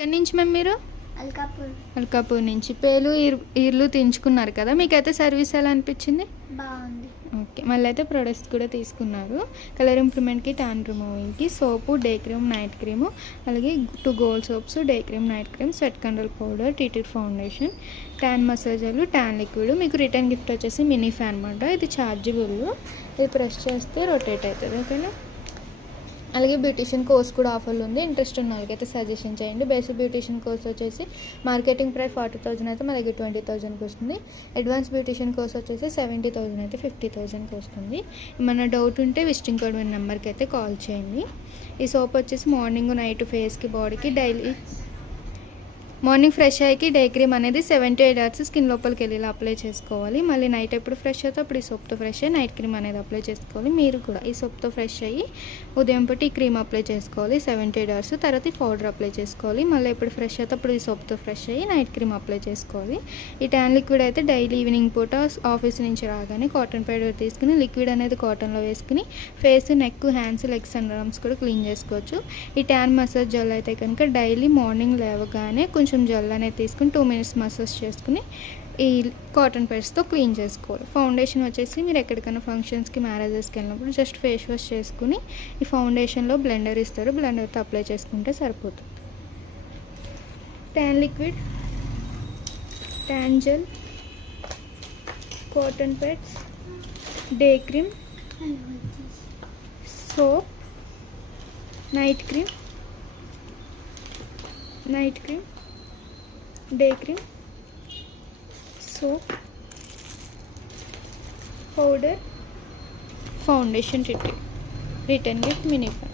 ఎక్కడి నుంచి మ్యామ్ మీరు? అల్కాపూర్ నుంచి. పేలు ఈర్లు తెంచుకున్నారు కదా, మీకైతే సర్వీస్ ఎలా అనిపించింది? బాగుంది. ఓకే, మళ్ళీ అయితే ప్రొడక్ట్స్ కూడా తీసుకున్నారు. కలర్ ఇంప్రూవ్మెంట్కి, ట్యాన్ రిమూవింగ్కి soap, day cream, night cream, అలాగే 2 gold soaps, day cream, night cream, sweat control powder, టీటీడ్ ఫౌండేషన్, ట్యాన్ మసాజర్లు, ట్యాన్ లిక్విడ్. మీకు రిటర్న్ గిఫ్ట్ వచ్చేసి మినీ ఫ్యాన్ అనమాట. ఇది ఛార్జబుల్. ఇది ప్రెస్ చేస్తే రొటేట్ అవుతుంది. ఓకేనా. అలాగే బ్యూటిషియన్ కోర్స్ కూడా ఆఫర్లు ఉంది. ఇంట్రెస్ట్ ఉన్న వాళ్ళకైతే సజెషన్ చేయండి. బేసిక్ బ్యూటిషియన్ కోర్స్ వచ్చేసి మార్కెటింగ్ ప్రైస్ 40,000 అయితే మన దగ్గర 20,000కి వస్తుంది. అడ్వాన్స్ బ్యూటిషియన్ కోర్స్ వచ్చేసి 70,000 అయితే 50,000కి వస్తుంది. ఏమైనా డౌట్ ఉంటే విజిటింగ్ కార్డ్ ఉన్న నెంబర్కి అయితే కాల్ చేయండి. ఈ సోప్ వచ్చేసి మార్నింగ్ నైట్ ఫేస్కి, బాడీకి డైలీ మార్నింగ్ ఫ్రెష్ అయ్యి డే క్రీమ్ అనేది 7 to 8 hours స్కిన్ లోపలికి వెళ్ళి అప్లై చేసుకోవాలి. మళ్ళీ నైట్ ఎప్పుడు ఫ్రెష్ అవుతే అప్పుడు ఈ సోప్తో ఫ్రెష్ అయ్యి నైట్ క్రీమ్ అనేది అప్లై చేసుకోవాలి. మీరు కూడా ఈ సోప్తో ఫ్రెష్ అయ్యి ఉదయం పూట ఈ క్రీమ్ అప్లై చేసుకోవాలి 7 to 8 hours. తర్వాత ఈ పౌడర్ అప్లై చేసుకోవాలి. మళ్ళీ ఎప్పుడు ఫ్రెష్ అవుతే అప్పుడు ఈ సోప్తో ఫ్రెష్ అయ్యి నైట్ క్రీమ్ అప్లై చేసుకోవాలి. ఈ ట్యాన్ లిక్విడ్ అయితే డైలీ ఈవినింగ్ పూట ఆఫీస్ నుంచి రాగానే కాటన్ పౌడర్ తీసుకుని లిక్విడ్ అనేది కాటన్లో వేసుకుని face, neck, hands, legs and arms కూడా క్లీన్ చేసుకోవచ్చు. ఈ ట్యాన్ మసాజ్ జెల్ అయితే కనుక డైలీ మార్నింగ్ లేవగానే కొంచెం జెల్ అనేది తీసుకుని 2 minutes మసాజ్ చేసుకుని ఈ కాటన్ ప్యాడ్స్తో క్లీన్ చేసుకోవాలి. ఫౌండేషన్ వచ్చేసి మీరు ఎక్కడికైనా ఫంక్షన్స్కి, మ్యారేజెస్కి వెళ్ళినప్పుడు జస్ట్ ఫేస్ వాష్ చేసుకుని ఈ ఫౌండేషన్లో బ్లెండర్ ఇస్తారు, బ్లెండర్తో అప్లై చేసుకుంటే సరిపోతుంది. Tan liquid, tan gel, cotton pods, day cream, soap, night cream, day cream, soap, powder, foundation, return gift mini fan.